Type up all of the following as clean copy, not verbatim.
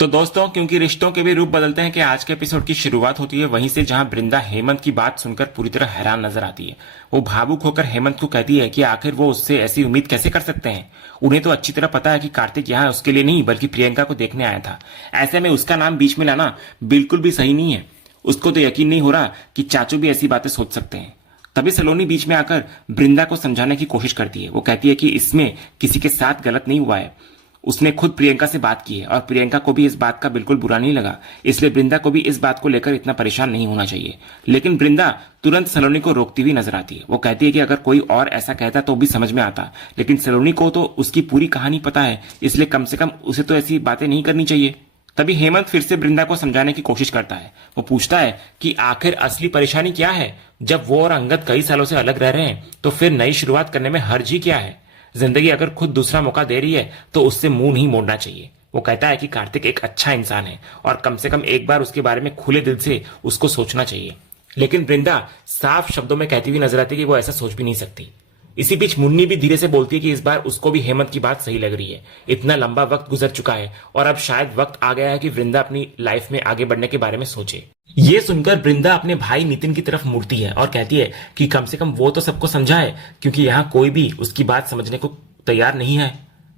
तो दोस्तों, क्योंकि रिश्तों के भी रूप बदलते हैं कि आज के एपिसोड की शुरुआत होती है वहीं से जहां बृंदा हेमंत की बात सुनकर पूरी तरह हैरान नजर आती है। वो भावुक होकर हेमंत को कहती है कि आखिर वो उससे ऐसी उम्मीद कैसे कर सकते हैं। उन्हें तो अच्छी तरह पता है कि कार्तिक यहाँ उसके लिए नहीं बल्कि प्रियंका को देखने आया था। ऐसे में उसका नाम बीच में लाना बिल्कुल भी सही नहीं है। उसको तो यकीन नहीं हो रहा कि चाचू भी ऐसी बातें सोच सकते हैं। तभी सलोनी बीच में आकर बृंदा को समझाने की कोशिश करती है। वो कहती है कि इसमें किसी के साथ गलत नहीं हुआ है। उसने खुद प्रियंका से बात की है और प्रियंका को भी इस बात का बिल्कुल बुरा नहीं लगा, इसलिए बृंदा को भी इस बात को लेकर इतना परेशान नहीं होना चाहिए। लेकिन बृंदा तुरंत सलोनी को रोकती हुई नजर आती है। वो कहती है कि अगर कोई और ऐसा कहता तो भी समझ में आता, लेकिन सलोनी को तो उसकी पूरी कहानी पता है, इसलिए कम से कम उसे तो ऐसी बातें नहीं करनी चाहिए। तभी हेमंत फिर से बृंदा को समझाने की कोशिश करता है। वो पूछता है कि आखिर असली परेशानी क्या है। जब वो और अंगद कई सालों से अलग रह रहे हैं तो फिर नई शुरुआत करने में हर्ज ही क्या है। जिंदगी अगर खुद दूसरा मौका दे रही है तो उससे मुंह नहीं मोड़ना चाहिए। वो कहता है कि कार्तिक एक अच्छा इंसान है और कम से कम एक बार उसके बारे में खुले दिल से उसको सोचना चाहिए। लेकिन बृंदा साफ शब्दों में कहती हुई नजर आती है कि वो ऐसा सोच भी नहीं सकती। इसी बीच मुन्नी भी धीरे से बोलती है कि इस बार उसको भी हेमंत की बात सही लग रही है। इतना लंबा वक्त गुजर चुका है और अब शायद वक्त आ गया है कि वृंदा अपनी लाइफ में आगे बढ़ने के बारे में सोचे। ये सुनकर वृंदा अपने भाई नितिन की तरफ मुड़ती है और कहती है कि कम से कम वो तो सबको समझाए, क्योंकि यहाँ कोई भी उसकी बात समझने को तैयार नहीं है।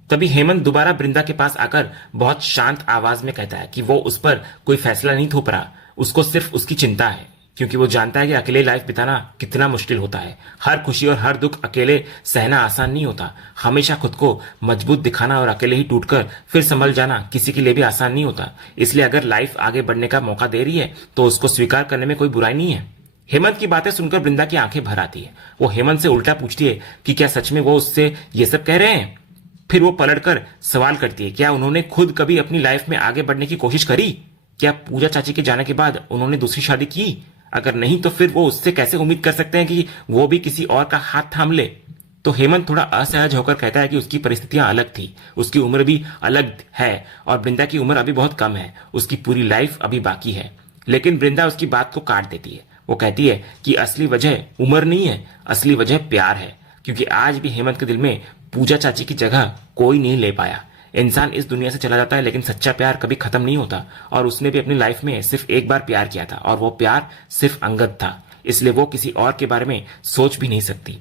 तभी हेमंत दोबारा वृंदा के पास आकर बहुत शांत आवाज में कहता है कि वो उस पर कोई फैसला नहीं थोप रहा, उसको सिर्फ उसकी चिंता है, क्योंकि वो जानता है कि अकेले लाइफ बिताना कितना मुश्किल होता है। हर खुशी और हर दुख अकेले सहना आसान नहीं होता। हमेशा खुद को मजबूत दिखाना और अकेले ही टूटकर फिर संभल जाना किसी के लिए भी आसान नहीं होता। इसलिए अगर लाइफ आगे बढ़ने का मौका दे रही है तो उसको स्वीकार करने में कोई बुराई नहीं है। हेमंत की बातें सुनकर वृंदा की आंखें भर आती है। वो हेमंत से उल्टा पूछती है कि क्या सच में वो उससे ये सब कह रहे हैं। फिर वो पलटकर सवाल करती है, क्या उन्होंने खुद कभी अपनी लाइफ में आगे बढ़ने की कोशिश करी? क्या पूजा चाची के जाने के बाद उन्होंने दूसरी शादी की? अगर नहीं तो फिर वो उससे कैसे उम्मीद कर सकते हैं कि वो भी किसी और का हाथ थाम ले। तो हेमंत थोड़ा असहज होकर कहता है कि उसकी परिस्थितियां अलग थी, उसकी उम्र भी अलग है और वृंदा की उम्र अभी बहुत कम है, उसकी पूरी लाइफ अभी बाकी है। लेकिन वृंदा उसकी बात को काट देती है। वो कहती है कि असली वजह उम्र नहीं है, असली वजह प्यार है, क्योंकि आज भी हेमंत के दिल में पूजा चाची की जगह कोई नहीं ले पाया। इंसान इस दुनिया से चला जाता है लेकिन सच्चा प्यार कभी खत्म नहीं होता, और उसने भी अपनी लाइफ में सिर्फ एक बार प्यार किया था और वो प्यार सिर्फ अंगद था, इसलिए वो किसी और के बारे में सोच भी नहीं सकती।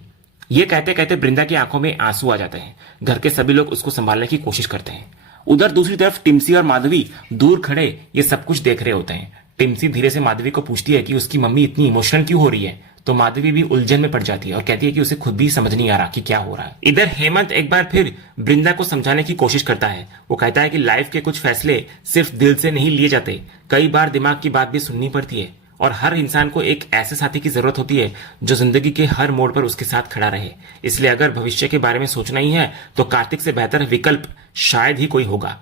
ये कहते कहते वृंदा की आंखों में आंसू आ जाते हैं। घर के सभी लोग उसको संभालने की कोशिश करते हैं। उधर दूसरी तरफ टिम्सी और माधवी दूर खड़े ये सब कुछ देख रहे होते हैं। टिम्सी धीरे से माधवी को पूछती है कि उसकी मम्मी इतनी इमोशनल क्यों हो रही है। तो माधवी भी उलझन में पड़ जाती है और कहती है कि उसे खुद भी समझ नहीं आ रहा कि क्या हो रहा है। इधर हेमंत एक बार फिर वृंदा को समझाने की कोशिश करता है। वो कहता है कि लाइफ के कुछ फैसले सिर्फ दिल से नहीं लिए जाते, कई बार दिमाग की बात भी सुननी पड़ती है, और हर इंसान को एक ऐसे साथी की जरूरत होती है जो जिंदगी के हर मोड़ पर उसके साथ खड़ा रहे। इसलिए अगर भविष्य के बारे में सोचना ही है तो कार्तिक से बेहतर विकल्प शायद ही कोई होगा।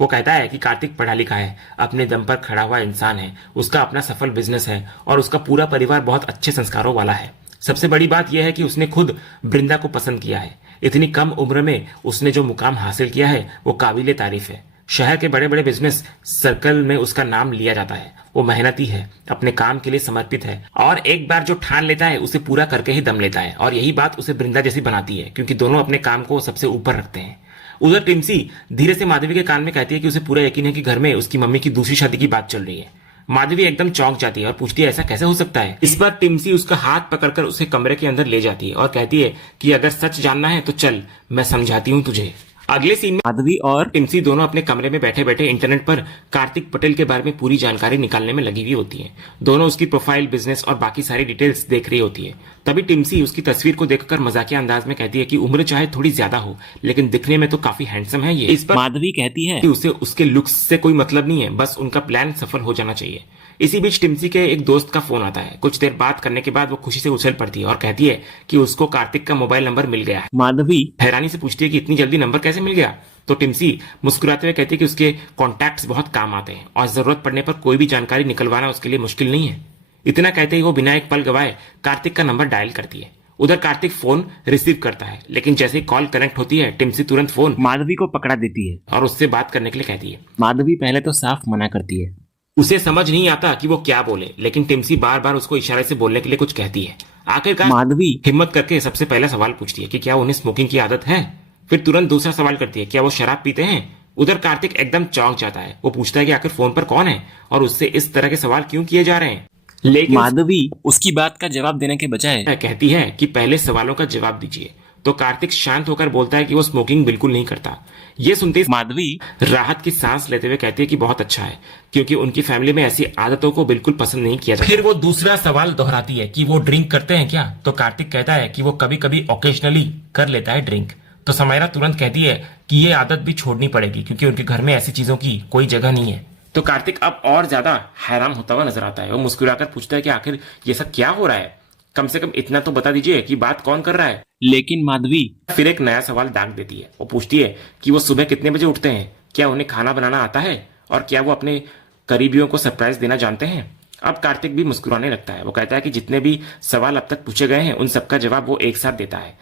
वो कहता है कि कार्तिक पढ़ा लिखा है, अपने दम पर खड़ा हुआ इंसान है, उसका अपना सफल बिजनेस है और उसका पूरा परिवार बहुत अच्छे संस्कारों वाला है। सबसे बड़ी बात यह है कि उसने खुद वृंदा को पसंद किया है। इतनी कम उम्र में उसने जो मुकाम हासिल किया है वो काबिले तारीफ है। शहर के बड़े बड़े बिजनेस सर्कल में उसका नाम लिया जाता है। वो मेहनती है, अपने काम के लिए समर्पित है और एक बार जो ठान लेता है उसे पूरा करके ही दम लेता है, और यही बात उसे वृंदा जैसी बनाती है, क्योंकि दोनों अपने काम को सबसे ऊपर रखते हैं। उधर टिम्सी धीरे से माधवी के कान में कहती है कि उसे पूरा यकीन है कि घर में उसकी मम्मी की दूसरी शादी की बात चल रही है। माधवी एकदम चौंक जाती है और पूछती है ऐसा कैसे हो सकता है। इस पर टिम्सी उसका हाथ पकड़कर उसे कमरे के अंदर ले जाती है और कहती है कि अगर सच जानना है तो चल, मैं समझाती हूँ तुझे। अगले सीन में माधवी और टिम्सी दोनों अपने कमरे में बैठे बैठे इंटरनेट पर कार्तिक पटेल के बारे में पूरी जानकारी निकालने में लगी हुई होती है। दोनों उसकी प्रोफाइल, बिजनेस और बाकी सारी डिटेल्स देख रही होती है। तभी टिम्सी उसकी तस्वीर को देखकर मजाकिया अंदाज में कहती है कि उम्र चाहे थोड़ी ज्यादा हो लेकिन दिखने में तो काफी हैंडसम है ये। इस पर माधवी कहती है कि उसे उसके लुक्स से कोई मतलब नहीं है, बस उनका प्लान सफल हो जाना चाहिए। इसी बीच टिम्सी के एक दोस्त का फोन आता है। कुछ देर बात करने के बाद वो खुशी से उछल पड़ती है और कहती है कि उसको कार्तिक का मोबाइल नंबर मिल गया है। माधवी हैरानी से पूछती है कि इतनी जल्दी नंबर कैसे मिल गया। तो टिम्सी मुस्कुराते हुए कहती है कि उसके कॉन्टैक्ट्स बहुत काम आते हैं और जरूरत पड़ने पर कोई भी जानकारी निकलवाना उसके लिए मुश्किल नहीं है। इतना कहते ही वो बिना एक पल गवाए कार्तिक का नंबर डायल करती है। उधर कार्तिक फोन रिसीव करता है, लेकिन जैसे ही कॉल कनेक्ट होती है टिम्सी तुरंत फोन माधवी को पकड़ा देती है और उससे बात करने के लिए कहती है। माधवी पहले तो साफ मना करती है, उसे समझ नहीं आता कि वो क्या बोले, लेकिन टिम्सी बार बार उसको इशारे से बोलने के लिए कुछ कहती है। आखिरकार माधवी हिम्मत करके सबसे पहला सवाल पूछती है कि क्या उन्हें स्मोकिंग की आदत है। फिर तुरंत दूसरा सवाल करती है, क्या वो शराब पीते हैं। उधर कार्तिक एकदम चौंक जाता है। वो पूछता है कि आखिर फोन पर कौन है और उससे इस तरह के सवाल क्यों किए जा रहे हैं। लेकिन माधवी उसकी बात का जवाब देने के बजाय कहती है कि पहले सवालों का जवाब दीजिए। तो कार्तिक शांत होकर बोलता है कि वो स्मोकिंग बिल्कुल नहीं करता। ये सुनते ही माधवी राहत की सांस लेते हुए कहती है कि बहुत अच्छा है, क्योंकि उनकी फैमिली में ऐसी आदतों को बिल्कुल पसंद नहीं किया जाता। फिर वो दूसरा सवाल दोहराती है कि वो ड्रिंक करते हैं क्या। तो कार्तिक कहता है कि वो कभी कभी ओकेजनली कर लेता है ड्रिंक। तो समायरा तुरंत कहती है कि ये आदत भी छोड़नी पड़ेगी, क्योंकि उनके घर में ऐसी चीजों की कोई जगह नहीं है। तो कार्तिक अब और ज्यादा हैरान होता हुआ नजर आता है। वो मुस्कुराकर पूछता है कि आखिर ये सब क्या हो रहा है, कम से कम इतना तो बता दीजिए कि बात कौन कर रहा है। लेकिन माधवी फिर एक नया सवाल दाग देती है। वो पूछती है कि वो सुबह कितने बजे उठते हैं, क्या उन्हें खाना बनाना आता है और क्या वो अपने करीबियों को सरप्राइज देना जानते हैं। अब कार्तिक भी मुस्कुराने लगता है। वो कहता है कि जितने भी सवाल अब तक पूछे गए हैं उन सबका जवाब वो एक साथ देता है।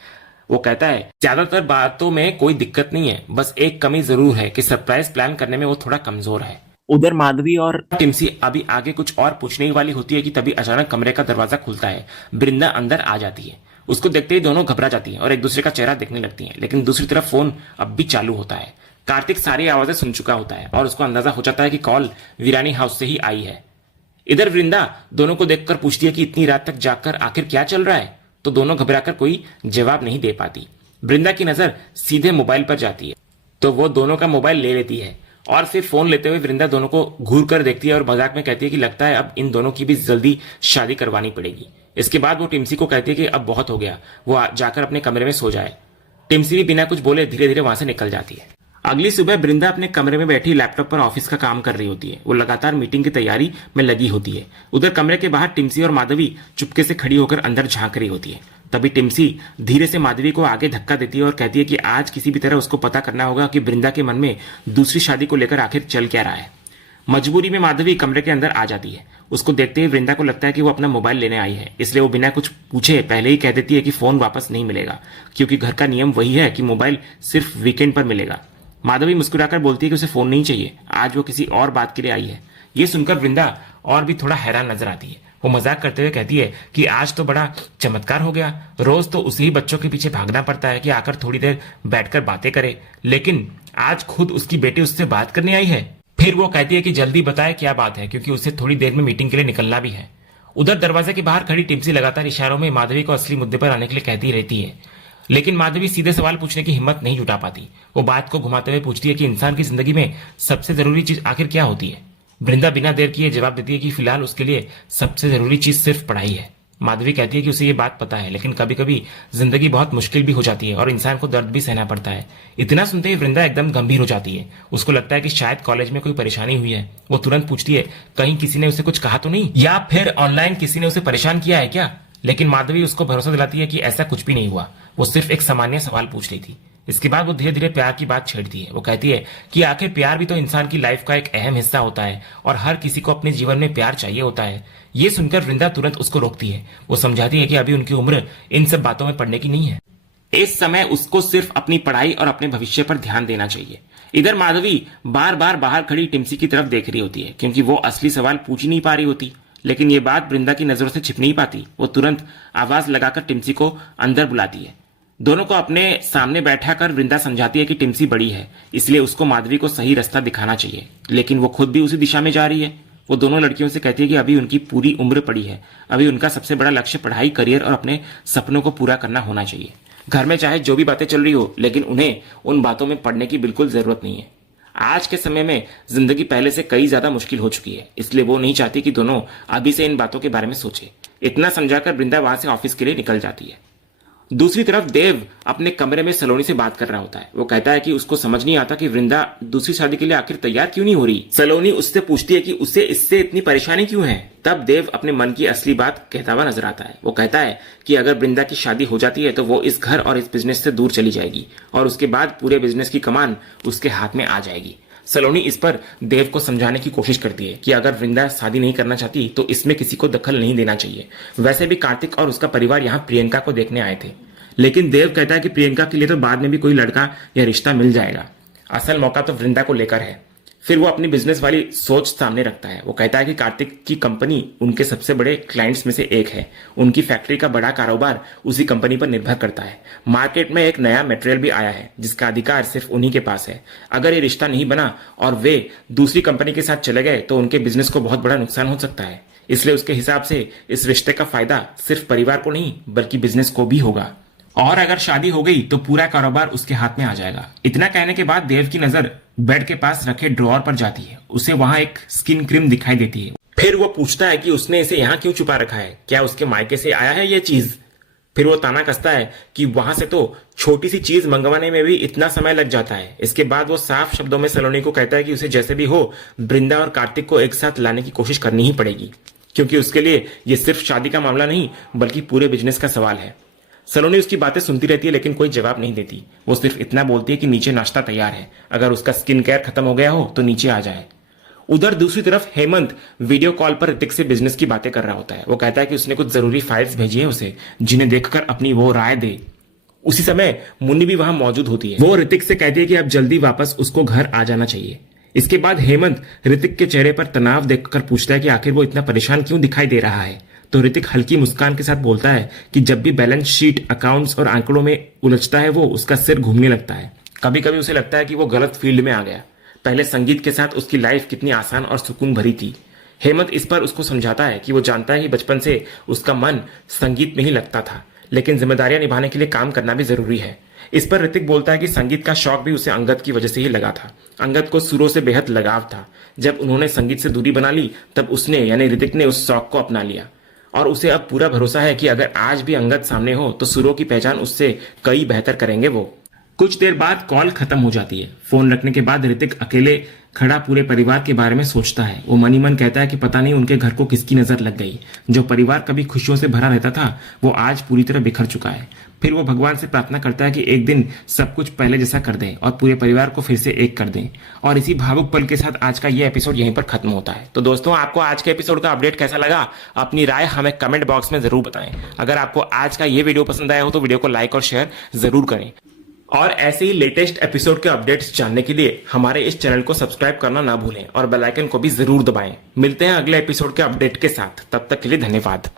वो कहता है ज्यादातर बातों में कोई दिक्कत नहीं है, बस एक कमी जरूर है कि सरप्राइज प्लान करने में वो थोड़ा कमजोर है। उधर माधवी और टिम्सी अभी आगे कुछ और पूछने ही वाली होती है कि तभी अचानक कमरे का दरवाजा खुलता है। बृंदा अंदर आ जाती है। उसको देखते ही दोनों घबरा जाती हैं और एक दूसरे का चेहरा देखने लगती हैं। लेकिन दूसरी तरफ फोन अब भी चालू होता है। कार्तिक सारी आवाजें सुन चुका होता है और उसको अंदाजा हो जाता है कि कॉल वीरानी हाउस से ही आई है। इधर वृंदा दोनों को देखकर पूछती है कि इतनी रात तक जागकर आखिर क्या चल रहा है। तो दोनों घबराकर कोई जवाब नहीं दे पाती। वृंदा की नजर सीधे मोबाइल पर जाती है, तो वो दोनों का मोबाइल ले लेती है और फिर फोन लेते हुए वृंदा दोनों को घूर कर देखती है और मजाक में कहती है कि लगता है अब इन दोनों की भी जल्दी शादी करवानी पड़ेगी। इसके बाद वो टिम्सी को कहती है कि अब बहुत हो गया, वो जाकर अपने कमरे में सो जाए। टिम्सी भी बिना कुछ बोले धीरे धीरे वहां से निकल जाती है। अगली सुबह वृंदा अपने कमरे में बैठी लैपटॉप पर ऑफिस का काम कर रही होती है। वो लगातार मीटिंग की तैयारी में लगी होती है। उधर कमरे के बाहर टिम्सी और माधवी चुपके से खड़ी होकर अंदर झांक रही होती है। तभी टिम्सी धीरे से माधवी को आगे धक्का देती है और कहती है कि आज किसी भी तरह उसको पता करना होगा कि वृंदा के मन में दूसरी शादी को लेकर आखिर चल क्या रहा है। मजबूरी में माधवी कमरे के अंदर आ जाती है। उसको देखते ही वृंदा को लगता है कि वो अपना मोबाइल लेने आई है, इसलिए वो बिना कुछ पूछे पहले ही कह देती है कि फोन वापस नहीं मिलेगा, क्योंकि घर का नियम वही है कि मोबाइल सिर्फ वीकेंड पर मिलेगा। माधवी मुस्कुराकर बोलती है कि उसे फोन नहीं चाहिए, आज वो किसी और बात के लिए आई है। ये सुनकर वृंदा और भी थोड़ा हैरान नजर आती है। वो मजाक करते हुए कहती है कि आज तो बड़ा चमत्कार हो गया, रोज तो उसी बच्चों के पीछे भागना पड़ता है कि आकर थोड़ी देर बैठकर बातें करे, लेकिन आज खुद उसकी बेटी उससे बात करने आई है। फिर वो कहती है कि जल्दी बताए क्या बात है, क्योंकि उसे थोड़ी देर में मीटिंग के लिए निकलना भी है। उधर दरवाजे के बाहर खड़ी टिम्सी लगातार इशारों में माधवी को असली मुद्दे पर आने के लिए कहती रहती है, लेकिन माधवी सीधे सवाल पूछने की हिम्मत नहीं जुटा पाती। वो बात को घुमाते हुए पूछती है कि इंसान की जिंदगी में सबसे जरूरी चीज आखिर क्या होती है। वृंदा बिना देर किए जवाब देती है कि फिलहाल उसके लिए सबसे जरूरी चीज सिर्फ पढ़ाई है। माधवी कहती है कि उसे ये बात पता है, लेकिन कभी कभी जिंदगी बहुत मुश्किल भी हो जाती है और इंसान को दर्द भी सहना पड़ता है। इतना सुनते ही वृंदा एकदम गंभीर हो जाती है। उसको लगता है कि शायद कॉलेज में कोई परेशानी हुई है। वो तुरंत पूछती है कहीं किसी ने उसे कुछ कहा तो नहीं, या फिर ऑनलाइन किसी ने उसे परेशान किया है क्या। लेकिन माधवी उसको भरोसा दिलाती है कि ऐसा कुछ भी नहीं हुआ, वो सिर्फ एक सामान्य सवाल पूछ रही थी। इसके बाद वो धीरे धीरे प्यार की बात छेड़ती है। वो कहती है कि आखिर प्यार भी तो इंसान की लाइफ का एक अहम हिस्सा होता है और हर किसी को अपने जीवन में प्यार चाहिए होता है। ये सुनकर वृंदा तुरंत उसको रोकती है। वो समझाती है कि अभी उनकी उम्र इन सब बातों में पड़ने की नहीं है। इस समय उसको सिर्फ अपनी पढ़ाई और अपने भविष्य पर ध्यान देना चाहिए। इधर माधवी बार बार बाहर खड़ी टिम्सी की तरफ देख रही होती है, क्योंकि वो असली सवाल पूछ ही नहीं पा रही होती। लेकिन ये बात वृंदा की नजरों से छिप नहीं पाती। वो तुरंत आवाज लगाकर टिम्सी को अंदर बुलाती है। दोनों को अपने सामने बैठा कर वृंदा समझाती है कि टिम्सी बड़ी है, इसलिए उसको माधवी को सही रास्ता दिखाना चाहिए, लेकिन वो खुद भी उसी दिशा में जा रही है। वो दोनों लड़कियों से कहती है कि अभी उनकी पूरी उम्र पड़ी है, अभी उनका सबसे बड़ा लक्ष्य पढ़ाई, करियर और अपने सपनों को पूरा करना होना चाहिए। घर में चाहे जो भी बातें चल रही हो, लेकिन उन्हें उन बातों में पड़ने की बिल्कुल जरूरत नहीं है। आज के समय में जिंदगी पहले से कई ज्यादा मुश्किल हो चुकी है, इसलिए वो नहीं चाहती कि दोनों अभी से इन बातों के बारे में सोचे। इतना समझाकर वृंदा वहां से ऑफिस के लिए निकल जाती है। दूसरी तरफ देव अपने कमरे में सलोनी से बात कर रहा होता है। वो कहता है कि उसको समझ नहीं आता कि वृंदा दूसरी शादी के लिए आखिर तैयार क्यों नहीं हो रही। सलोनी उससे पूछती है कि उसे इससे इतनी परेशानी क्यों है। तब देव अपने मन की असली बात कहता हुआ नजर आता है। वो कहता है कि अगर वृंदा की शादी हो जाती है तो वो इस घर और इस बिजनेस से दूर चली जाएगी और उसके बाद पूरे बिजनेस की कमान उसके हाथ में आ जाएगी। सलोनी इस पर देव को समझाने की कोशिश करती है कि अगर वृंदा शादी नहीं करना चाहती तो इसमें किसी को दखल नहीं देना चाहिए। वैसे भी कार्तिक और उसका परिवार यहाँ प्रियंका को देखने आए थे, लेकिन देव कहता है कि प्रियंका के लिए तो बाद में भी कोई लड़का या रिश्ता मिल जाएगा, असल मौका तो वृंदा को लेकर है। फिर वो अपनी बिजनेस वाली सोच सामने रखता है। वो कहता है कि कार्तिक की कंपनी उनके सबसे बड़े क्लाइंट्स में से एक है। उनकी फैक्ट्री का बड़ा कारोबार उसी कंपनी पर निर्भर करता है। मार्केट में एक नया मटेरियल भी आया है जिसका अधिकार सिर्फ उन्हीं के पास है। अगर ये रिश्ता नहीं बना और वे दूसरी कंपनी के साथ चले गए तो उनके बिजनेस को बहुत बड़ा नुकसान हो सकता है। इसलिए उसके हिसाब से इस रिश्ते का फायदा सिर्फ परिवार को नहीं बल्कि बिजनेस को भी होगा, और अगर शादी हो गई तो पूरा कारोबार उसके हाथ में आ जाएगा। इतना कहने के बाद देव की नजर बेड के पास रखे ड्रॉअर पर जाती है। उसे वहां एक स्किन क्रीम दिखाई देती है। फिर वो पूछता है कि उसने इसे यहाँ क्यों छुपा रखा है, क्या उसके मायके से आया है ये चीज। फिर वो ताना कसता है कि वहां से तो छोटी सी चीज मंगवाने में भी इतना समय लग जाता है। इसके बाद वो साफ शब्दों में सलोनी को कहता है कि उसे जैसे भी हो बृंदा और कार्तिक को एक साथ लाने की कोशिश करनी ही पड़ेगी, क्योंकि उसके लिए ये सिर्फ शादी का मामला नहीं बल्कि पूरे बिजनेस का सवाल है। सलोनी उसकी बातें सुनती रहती है लेकिन कोई जवाब नहीं देती। वो सिर्फ इतना बोलती है कि नीचे नाश्ता तैयार है, अगर उसका स्किन केयर खत्म हो गया हो तो नीचे आ जाए। उधर दूसरी तरफ हेमंत वीडियो कॉल पर ऋतिक से बिजनेस की बातें कर रहा होता है। वो कहता है कि उसने कुछ जरूरी फाइल्स भेजी है उसे, जिन्हें देखकर अपनी वो राय दे। उसी समय मुन्नी भी वहां मौजूद होती है। वो ऋतिक से कहती है कि अब जल्दी वापस उसको घर आ जाना चाहिए। इसके बाद हेमंत ऋतिक के चेहरे पर तनाव देखकर पूछता है कि आखिर वो इतना परेशान क्यों दिखाई दे रहा है। तो ऋतिक हल्की मुस्कान के साथ बोलता है कि जब भी बैलेंस शीट, अकाउंट्स और आंकड़ों में उलझता है वो उसका सिर घूमने लगता है। कभी कभी उसे लगता है कि वो गलत फील्ड में आ गया। पहले संगीत के साथ उसकी लाइफ कितनी आसान और सुकून भरी थी। हेमंत इस पर उसको समझाता है कि वो जानता है कि बचपन से उसका मन संगीत में ही लगता था, लेकिन जिम्मेदारियां निभाने के लिए काम करना भी जरूरी है। इस पर ऋतिक बोलता है कि संगीत का शौक भी उसे अंगद की वजह से ही लगा था। अंगद को सुरों से बेहद लगाव था। जब उन्होंने संगीत से दूरी बना ली तब उसने यानी ऋतिक ने उस शौक को अपना लिया, और उसे अब पूरा भरोसा है कि अगर आज भी अंगद सामने हो तो सुरों की पहचान उससे कई बेहतर करेंगे वो। कुछ देर बाद कॉल खत्म हो जाती है। फोन रखने के बाद ऋतिक अकेले खड़ा पूरे परिवार के बारे में सोचता है। वो मन ही मन कहता है कि पता नहीं उनके घर को किसकी नजर लग गई। जो परिवार कभी खुशियों से भरा रहता था वो आज पूरी तरह बिखर चुका है। फिर वो भगवान से प्रार्थना करता है कि एक दिन सब कुछ पहले जैसा कर दें और पूरे परिवार को फिर से एक कर दें। और इसी भावुक पल के साथ आज का ये एपिसोड यहीं पर खत्म होता है। तो दोस्तों, आपको आज के एपिसोड का अपडेट कैसा लगा, अपनी राय हमें कमेंट बॉक्स में जरूर बताएं। अगर आपको आज का ये वीडियो पसंद आया हो तो वीडियो को लाइक और शेयर जरूर करें, और ऐसे ही लेटेस्ट एपिसोड के अपडेट्स जानने के लिए हमारे इस चैनल को सब्सक्राइब करना ना भूलें और बेल आइकन को भी जरूर दबाएं। मिलते हैं अगले एपिसोड के अपडेट के साथ, तब तक के लिए धन्यवाद।